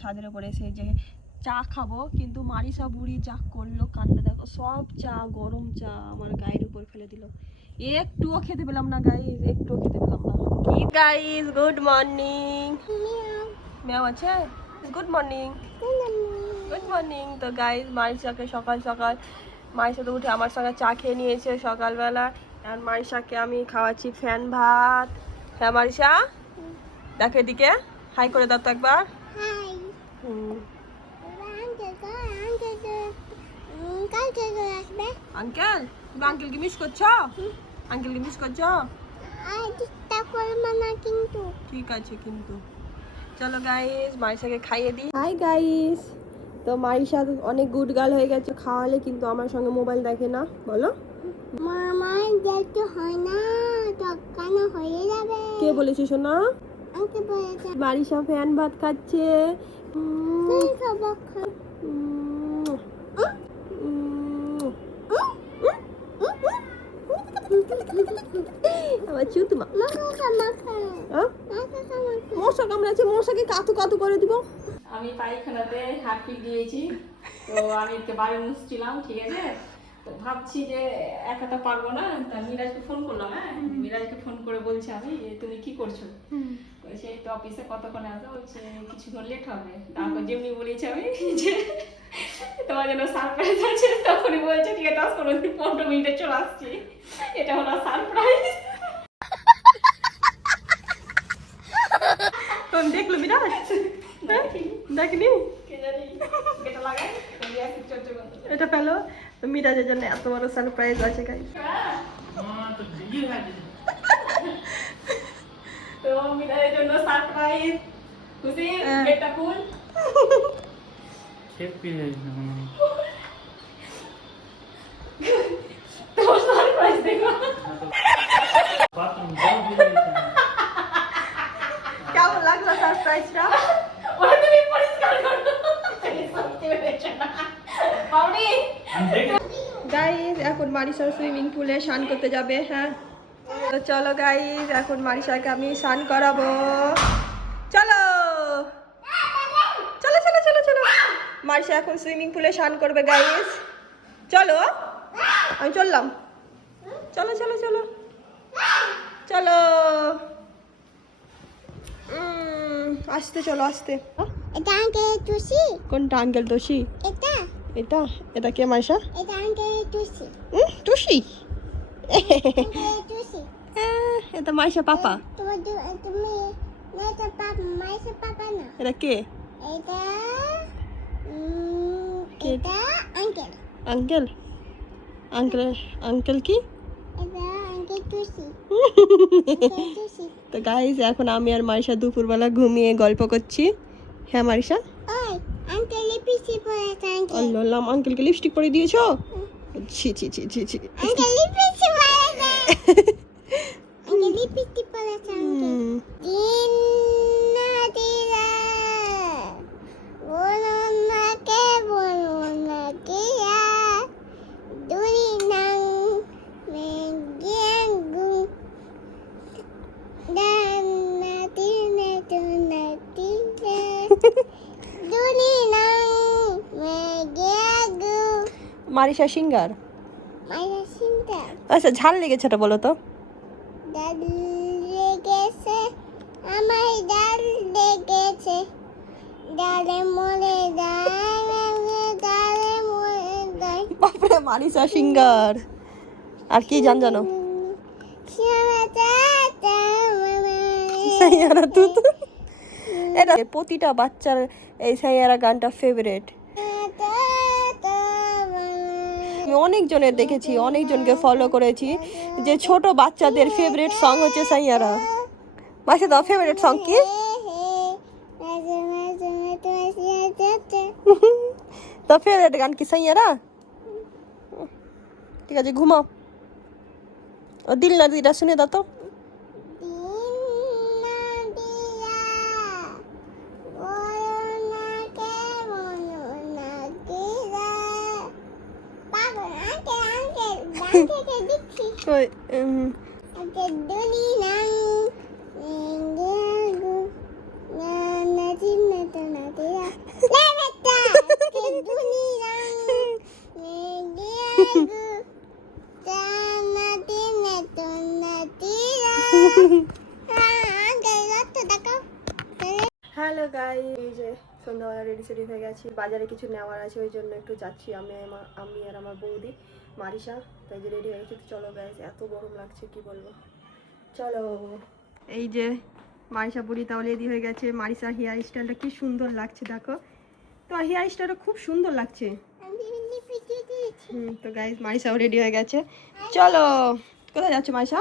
ছাদের উপরে এসে যে চা খাবো, কিন্তু মারিসা বুড়ি যা করলো কাণ্ড দেখো, সব চা গরম চা আমার গায়ের উপর ফেলে দিল। একটুও খেতে পেলাম না গাইস, একটুও খেতে পেলাম না। কি গাইস, গুড মর্নিং। ম্যাম আছে, গুড মর্নিং। Good morning. তো গাইস মারিসাকে সকাল সকাল মারিসা তো উঠে আমার সঙ্গে চা খেয়ে নিয়েছে সকালবেলা। আর মারিসাকে আমি খাওয়াচ্ছি ফ্যান ভাত। হ্যাঁ মারিসা, দেখো এদিকে হাই করে দাও তো একবার। আঙ্কেল, তুমি আঙ্কেলকে মিস করছো? আঙ্কেলকে মিস করছো? কিন্তু ঠিক আছে কিন্তু। চলো গাইস মারিসাকে খাইয়ে দিই। হাই গাইস, তো মারিসা অনেক গুড গার্ল হয়ে গেছে, খাওয়ালে কিন্তু আমার সঙ্গে মোবাইল দেখে না। বলো মামার দেখতে হয় না, দোকান হয়ে যাবে। কে বলেছে শোনা? আমাকে বলেছে মারিসা ফ্যান ভাত খাচ্ছে। আমার চুতমা মশা কামড়াচ্ছে, মশাকে কাতু কাতু করে দিব। আমি পায়খানাতে হারপিক দিয়েছি, তো আমি বাড়ি মুছছিলাম, ঠিক আছে। তো ভাবছি যে একাটা পারবো না, তা মিরাজকে ফোন করলাম। হ্যাঁ, মিরাজকে ফোন করে বলছি আমি, তুমি কি করছো? সেই তো অফিসে কতক্ষণে আসবে, বলছে কিছুক্ষণ লেট হবে। তারপর যেমনি বলেছি আমি যে তোমার জন্য সারপ্রাইজ আছে, তখনই বলছে ঠিক আছে 10-15 মিনিটে চলে আসছি। এটা হলো সারপ্রাইজ। তুমি দেখলো বিরাজ? দেখনি? এটা পেলো মিরাজের জন্য এত বড় সারপ্রাইজ আছে গাই। তো মিরাজের জন্য সারপ্রাইজ। খুশি? গেটটা খুল। কেক পেয়ে তো সারপ্রাইজ দেখো। বাথরুম যাও দিয়ে কেমন লাগলো সারপ্রাইজটা? ওটা তুমি পরিষ্কার করো। সত্যি হয়েছে না বাউরি। গাইস এখন মারিসা সুইমিং পুলে স্নান করতে যাবে। হ্যাঁ তো চলো গাইস, এখন মারিসাকে আমি স্নান করাবো। চলো চলো চলো চলো চলো, মারিসা এখন সুইমিং পুলে স্নান করবে গাইস। চলো আমি চললাম। চলো চলো চলো চলো। আসতে চলো আসতে। এটা আঙ্কেল টুসি। কোনটা আঙ্কেল টুসি? এটা এটা এটা কে মারিসা? এটা আঙ্কেল টুসি। টুসি? আঙ্কেল টুসি। এটা মারিসা পাপা। তুমি না, এটা পাপা, মাইসে পাপা না। এটা কে? এটা কে? এটা আঙ্কেল। আঙ্কেল? আঙ্কেল আঙ্কেল কি? এটা আঙ্কেল টুসি। টুসি। তো গাইস এখন আমি আর মারিসা দুপুরবেলা ঘুমিয়ে গল্প করছি। হ্যাঁ মারিসা? ওই আঙ্কেল লিপস্টিক পরেছে। আঙ্কেল আল্লাহ, আঙ্কেলকে লিপস্টিক পরে দিয়েছো? ছি ছি ছি ছি ছি। আঙ্কেল লিপস্টিক পরেছে। আঙ্কেল লিপস্টিক পরেছে। আঙ্কেল দিন না দিলা বলো না কে, বলো না কে দুরি নাং মেগিয়াঙ্গু dan natine tunatine দুরি নাং মেগিয়াঙ্গু। Marisa singer. মাইরা চিন্তা আচ্ছা ঝাল লেগেছে এটা বলো তো। ডাল লেগেছে, আমার ডাল লেগেছে, ডালে মরে ডালে মরে যায়। বাপরে মারিসা সিঙ্গার। আর কি জানো? সাইয়ারা তুত। এটা প্রতিটা বাচ্চার এই সাইয়ারা গানটা ফেভারিট। আমি অনেকজনের দেখেছি, অনেকজনকে ফলো করেছি যে ছোট বাচ্চাদের ফেভারিট সং হচ্ছে সাইয়ারা। মাসে দাও ফেভারিট সং কি? তো ফেভারিট গান কি সাইয়ারা? ঠিক আছে ঘুমাও। ও দিল না দিটা শুনে দাও তো। ওই হ্যালো গাই, এই যে সন্ধ্যাবেলা রেডি সেডি হয়ে গেছি, বাজারে কিছু নেওয়ার আছে ওই জন্য একটু যাচ্ছি আমি আর আমার বৌদি মারিসা। তাই যে রেডি হয়ে গেছি, তো চলো গাইস, এত গরম লাগছে কি বলবো, চলো। এই যে মারিসা বুড়ি তাহলে রেডি হয়ে গেছে। মারিসার হেয়ার স্টাইলটা কি সুন্দর লাগছে দেখো, তো হেয়ার স্টাইলটা খুব সুন্দর লাগছে। তো গাইস মারিসাও রেডি হয়ে গেছে, চলো। কোথায় যাচ্ছে মারিসা?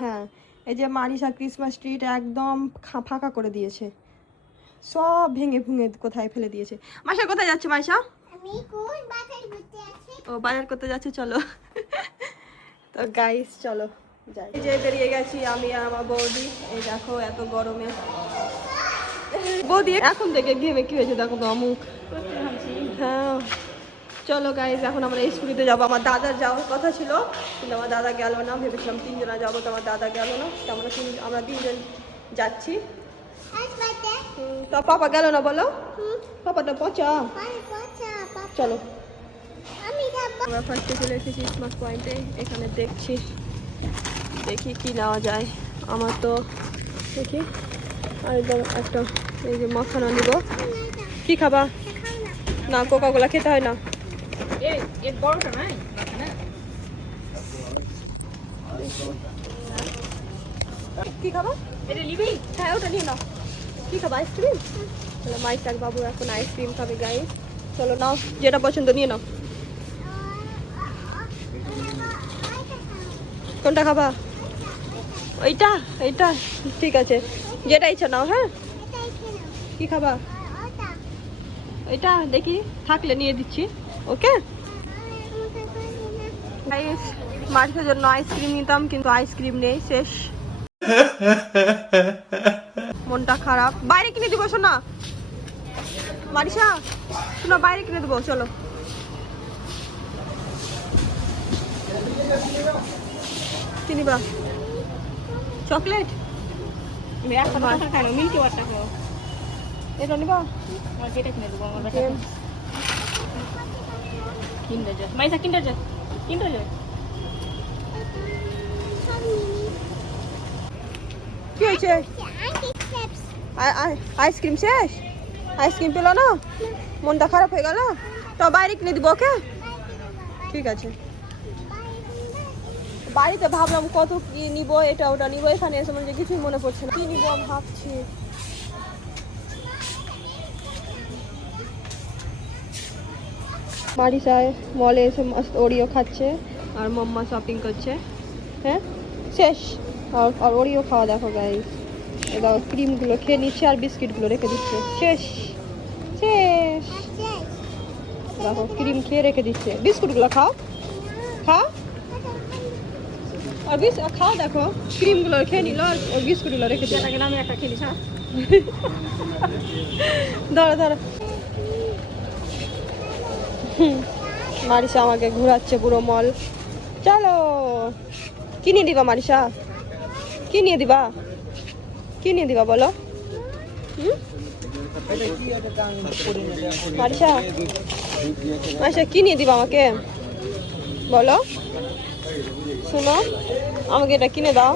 হ্যাঁ, এই যে মারিসা ক্রিসমাস ট্রিটা একদম ফাঁকা করে দিয়েছে, সব ভেঙে ভুঙে কোথায় ফেলে দিয়েছে। মারিসা কোথায় যাচ্ছে মারিসা? ও বাজার করতে যাচ্ছে, চলো। তো গাইস চলো যাই। এই যে বেরিয়ে গেছি আমি আর আমার বৌদি। এই দেখো এত গরমে বৌদি এখন থেকে ঘেমে কি হয়েছে দেখো তো মুখ। হ্যাঁ চলো গাইস, এখন আমরা স্কুটিতে যাবো। আমার দাদার যাওয়ার কথা ছিল কিন্তু আমার দাদা গেল না, ভেবেছিলাম 3 জনা যাবো, তো আমার দাদা গেল না, তো আমরা 3 জন যাচ্ছি। তো পাপা গেল না বলো, পাপা তো পচা। চলো আমরা ফার্স্টে চলে এসেছি স্মার্ট পয়েন্টে, এখানে দেখি কি নেওয়া যায়। আমার তো দেখি একদম একটা এই যে মাখানা নিব। কি খাবা? না কোকা কোলা খেতে হয় না। কি খাবা? হ্যাঁ ওটা নিয়ে নাও। কি খাবা? আইসক্রিম? চলো মাইসাক বাবু এখন আইসক্রিম খাবে গাইস, চলো নাও যেটা পছন্দ নিয়ে নাও। কোনটা খাবা? ওইটা? এইটা ঠিক আছে, যেটা ইচ্ছা নাও। হ্যাঁ কি খাবা? ওইটা দেখি থাকলে নিয়ে দিচ্ছি, ওকে। গাইস মারিসার জন্য আইসক্রিম নিতাম কিন্তু আইসক্রিম নেই, শেষ। মনটা খারাপ। বাইরে কিনে দিব শোনা, মারিসা শোনা, বাইরে কিনে দেবো, চলো। কি নিবা? চকলেট? এটা নিবা? কি হয়েছে? আইসক্রিম শেষ? আইসক্রিম পেলো না, মনটা খারাপ হয়ে গেল, তো বাইরে কিনে দিব, ওকে ঠিক আছে। বাড়িতে ভাবলাম কত কি নিব, এটা ওটা নিব, এখানে এসে মনে কিছুই মনে পড়ছে না কি নিব আমি ভাবছি। মারিসা মলে এসে মস্ত ওরিও খাচ্ছে আর মাম্মা শপিং করছে। হ্যাঁ শেষ, আর ওরিও খাওয়া দেখো গাইস, এটা ক্রিমগুলো খেয়ে নিচ্ছে আর বিস্কিটগুলো রেখে দিচ্ছে, শেষ শেষ। দেখো ক্রিম খেয়ে রেখে দিচ্ছে, বিস্কুটগুলো খাও খাও আর খাও, দেখো ক্রিমগুলো খেয়ে নিল আর বিস্কুটগুলো রেখে দিচ্ছে। আমি একটা খেলিস, হ্যাঁ ধরো ধরো। মারিসা আমাকে ঘোরাচ্ছে পুরো মল, চলো। কি নিয়ে দিবা মারিসা? কি নিয়ে দিবা? কি নিয়ে দিবা বলো? মারিসা মারিসা কি নিয়ে দিবা আমাকে বলো? শুনো আমাকে এটা কিনে দাও,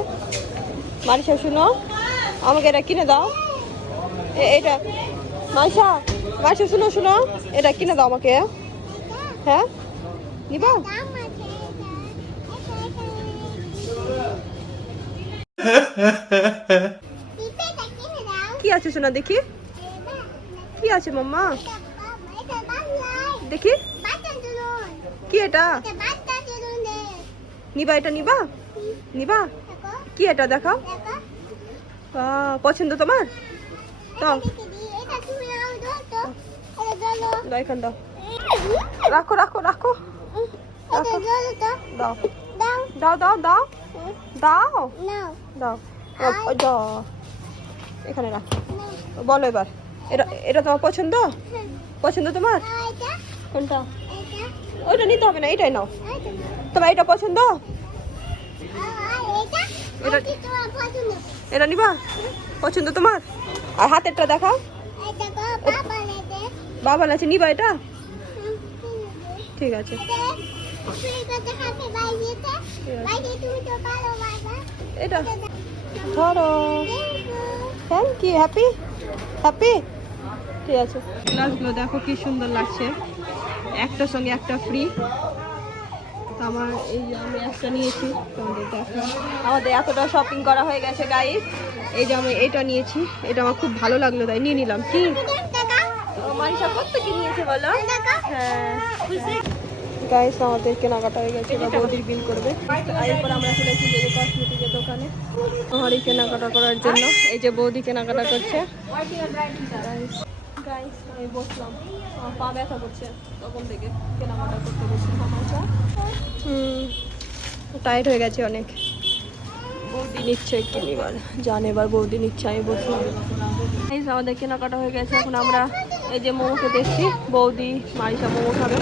মারিসা শুনো আমাকে এটা কিনে দাও, এটা মারিসা মারিসা শুনো শুনো, এটা কিনে দাও আমাকে। হ্যাঁ নিবা? কি আছে শোনা দেখি, কি আছে মাম্মা দেখি, কি এটা নিবা? এটা নিবা? নিবা? কি এটা দেখাও, পছন্দ তোমার? দাও এখান দাও, রাখো রাখো রাখো দাও দাও দাও দাও দাও দাও দাও, এখানে রাখো। বলো এবার, এটা এটা তোমার পছন্দ? পছন্দ তোমার? কোনটা? ওইটা নিতে হবে না, এটাই নাও। তোমার এটা পছন্দ? এটা নিবা? পছন্দ তোমার? আর হাতেরটা দেখাও, বাবা আছে, নিবা এটা? ঠিক আছে এটা ধরো। Thank you. Happy happy. ঠিক আছে, গ্লাসগুলো দেখো কি সুন্দর লাগছে, একটার সঙ্গে একটা ফ্রি। আমার এই যে আমি একটা নিয়েছি, তোমাদের দেখো আমাদের এতটা শপিং করা হয়ে গেছে গাইস। এই যে আমি এটা নিয়েছি, এটা আমার খুব ভালো লাগলো তাই নিয়ে নিলাম। কি মানিশা কত কি নিয়েছে বলো? হ্যাঁ গাইস আমাদের কেনাকাটা হয়ে গেছে, এবার বৌদির বিল করবে। আর এরপর আমরা চলে এসেছি যে কসমেটিকের দোকানে আমারই কেনাকাটা করার জন্য। এই যে বৌদি কেনাকাটা করছে। গাইস আমি বসলাম, আমার পা ব্যথা করছে তখন থেকে কেনাকাটা করতে বসছি। মামাচা টাইট হয়ে গেছে অনেক। বৌদি নিচ্ছে কি নিবার জানে, এবার বৌদি নিচ্ছে, আমি বসলাম। গাইস আমাদের কেনাকাটা হয়ে গেছে, এখন আমরা এই যে মোমো খেতে এসেছি। বৌদি মারিসা মোমো খাবে,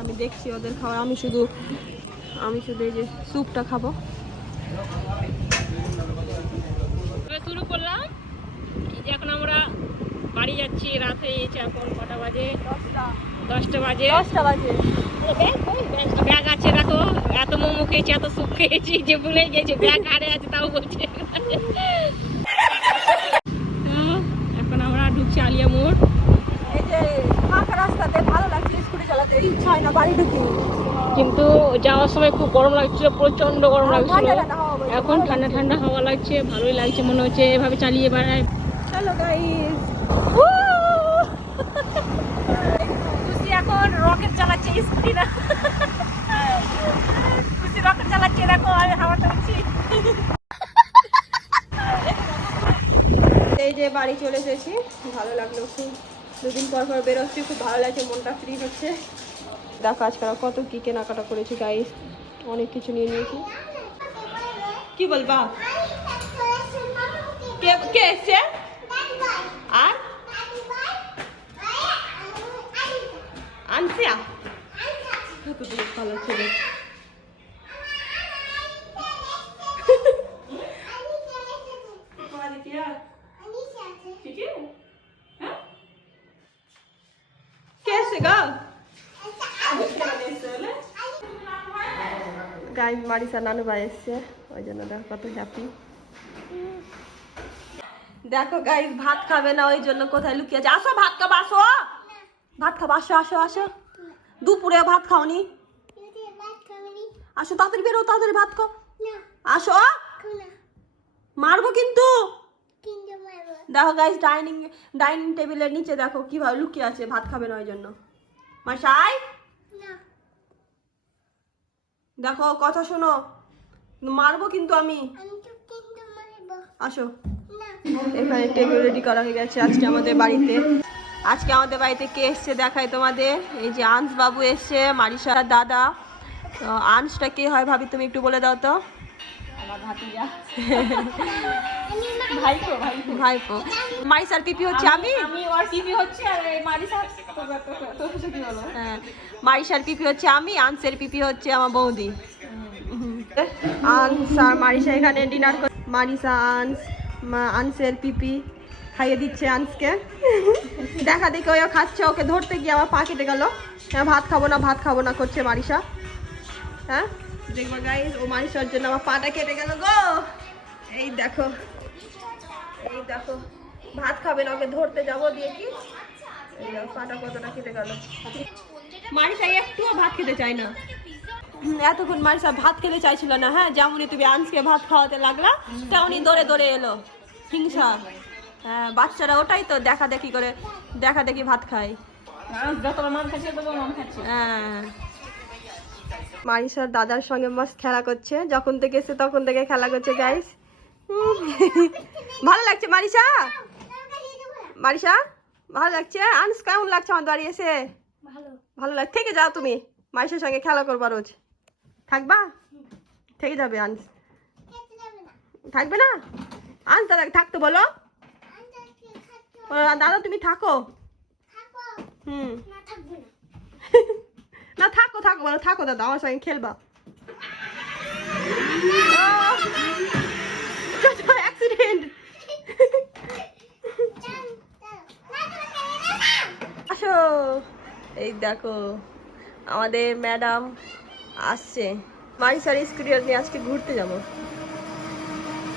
আমি দেখছি ওদের খাবার। আমি শুধু এই যে স্যুপটা খাবো। শুরু করলাম যে এখন আমরা বাড়ি যাচ্ছি। রাত হয়ে গেছে, এখন কটা বাজে? 10টা বাজে। ব্যাগ আছে দেখো, এত মোমো খেয়েছি, এত স্যুপ খেয়েছি যে ভুলে গেছি ব্যাগ হারে আছে, তাও বলছে। তো এখন আমরা ঢুকছি আলিয়া মোড়। এই যে ফাঁকা রাস্তাতে ভালো লাগছে, স্কুটি চালাতে ইচ্ছা হয় না, বাড়ি ঢুকি। কিন্তু যাওয়ার সময় খুব গরম লাগছিল, প্রচন্ড গরম লাগছিল। এখন ঠান্ডা ঠান্ডা হাওয়া লাগছে, ভালোই লাগছে, মনে হচ্ছে এভাবে চালিয়ে বেড়ায়। চলো গাইস, খুশি এখন রকেট চালাচ্ছে, স্কুটি না, খুশি রকেট চালাচ্ছে। দেখো আমি হাওয়া চালাচ্ছি। এই যে বাড়ি চলে এসেছি, ভালো লাগলো খুব। দুদিন পর পর বেরোচ্ছি, খুব ভালো লাগছে, মনটা ফ্রি হচ্ছে। দেখো আজকাল কত কি কেনাকাটা করেছি গাইস, অনেক কিছু নিয়ে নিয়েছি। কি বলবা? কে কে এসছে? আর আনসিয়া কত ভালো ছিল। कैसे गा গাইস মারিসা নানু ভাই এসছে, ওই জন্য দেখো কত হ্যাপি। দেখো গাইস ভাত খাবে না, ওই জন্য কোথায় লুকিয়ে আছে। আসো ভাত খাবো, আসো ভাত খাবো, আসো আসো আসো। দুপুরে ভাত খাওনি, আসো তাড়াতাড়ি বেরো, তাড়াতাড়ি ভাত খাও, আসো। মারবো কিন্তু। দেখো গাইস ডাইনিং টেবিলের নিচে দেখো কিভাবে লুকিয়ে আছে, ভাত খাবে না ওই জন্য। মাসাই দেখো কথা শোনো, মারবো কিন্তু আমি। আসো, এখানে টেবিল রেডি করা হয়ে গেছে আজকে আমাদের বাড়িতে। আজকে আমাদের বাড়িতে কে এসছে দেখাই তোমাদের। এই যে আংস বাবু এসছে, মারিসার দাদা। তো আংসটা কে হয় ভাবি, তুমি একটু বলে দাও তো। আমার ভাতিজা, ভাইপো ভাইপো ভাইপো। মারিসার পিপি হচ্ছে আমি, ওর টিভি হচ্ছে, আর এই মারিসা তো কি হলো। হ্যাঁ মারিসার পিপি হচ্ছে আমি, আনসের পিপি হচ্ছে আমার বৌদি। আনস আর মারিসা এখানে ডিনার করে। মারিসা আনসের পিপি খাইয়ে দিচ্ছে আনসকে। দেখা দেখি ওই খাচ্ছে, ওকে ধরতে গিয়ে আমার পা কেটে গেল। হ্যাঁ ভাত খাবো না করছে মারিসা। হ্যাঁ দেখবো গাইস, ও মারিসার জন্য আমার পাটা কেটে গেল গো। এই দেখো ভাত খাবে না, ওকে ধরতে যাবো দিয়ে কি এই দেখো পাটা কতটা কেটে গেল। মারিসা একটুও ভাত খেতে চায় না, এতক্ষণ মারিসা ভাত খেতে চাইছিল না। হ্যাঁ যেমনই তুমি আনসকে ভাত খাওয়াতে লাগলা, তেমনই দৌড়ে এলো। হিংসা, হ্যাঁ বাচ্চারা ওটাই তো, দেখা দেখি ভাত খায়। হ্যাঁ মারিসার দাদার সঙ্গে মাস খেলা করছে, যখন থেকে এসে তখন থেকে খেলা করছে গাইস। ভালো লাগছে মারিসা ভালো লাগছে। আনস কেমন লাগছে আমার বাড়ি এসে? ভালো লাগে। থেকে যাও তুমি, মারিসার সঙ্গে খেলা করবা রোজ। থাকবা? থেকে যাবে আনস? থাকবে না? আনস দাদা থাকতো বলো। দাদা তুমি থাকো। না থাকো বলো, থাকো দাদা আমার সঙ্গে খেলবা। অ্যাক্সিডেন্ট। আসো, এই দেখো আমাদের ম্যাডাম আসছে, মারিসার স্কুটার নিয়ে আজকে ঘুরতে যাব।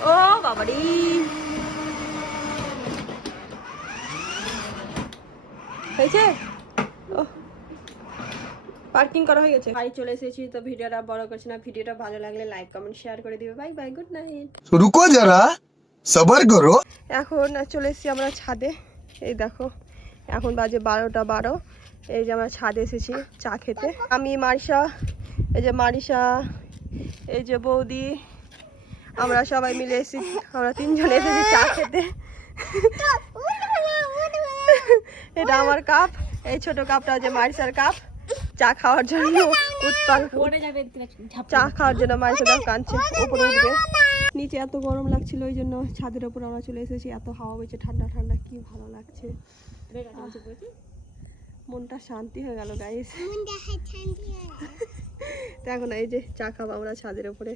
ও বাবারি, হয়েছে? ও পার্কিং করা হয়ে গেছে, বাড়ি চলে এসেছি। তো ভিডিওটা বড় করছি না, ভিডিওটা ভালো লাগলে লাইক কমেন্ট শেয়ার করে দিবে। Bye bye, good night. रुको जरा सबर करो। এখন চলে এসেছি আমরা ছাদে। এই দেখো এখন বাজে 12টা 12। এই যে আমরা ছাদে এসেছি চা খেতে। আমি মারিসা, এই যে মারিসা, এই যে বৌদি, আমরা সবাই মিলে এসেছি। আমরা 3 জন এসেছি চা খেতে। এটা আমার কাপ, এই ছোট কাপটা যে মারিসার কাপ। চা খাওয়ার জন্য উৎপাল, চা খাওয়ার জন্য মারিসা দাও কাঁদছে, উপরে উঠবে। নিচে এত গরম লাগছিল, ওই জন্য ছাদের উপর আমরা চলে এসেছি। এত হাওয়া বইছে, ঠান্ডা ঠান্ডা, কি ভালো লাগছে। মনটা শান্তি হয়ে গেল গাইস। তো এখন এই যে চা খাবো আমরা ছাদের উপরে।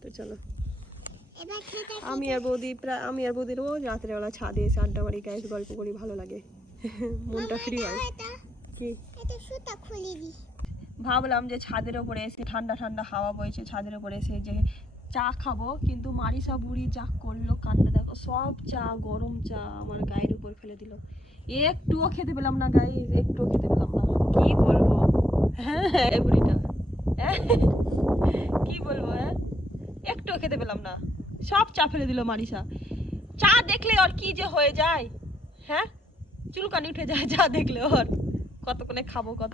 তো চলো, আমি আর বৌদি রোজ রাত্রে বেলা ছাদে এসে আড্ডা মারি গাইস, গল্প করি, ভালো লাগে, মনটা ফ্রি হয়। কি ভাবলাম যে ছাদের উপরে এসে ঠান্ডা ঠান্ডা হাওয়া বইছে, ছাদের উপরে এসে যে চা খাবো, কিন্তু মারিসা বুড়ি যা করলো কাণ্ড দেখো, সব চা গরম চা আমার গায়ের উপর ফেলে দিল। একটুও খেতে পেলাম না গাইস, একটুও খেতে পেলাম না। কি বলবো হ্যাঁ এই বুড়িটা, কি বলবো হ্যাঁ, একটুও খেতে পেলাম না, সব চা ফেলে দিল মারিসা। চা দেখলে ওর কি যে হয়ে যায়, হ্যাঁ চুলকানি উঠে যায় চা দেখলে ওর। কতক্ষণে খাবো, কত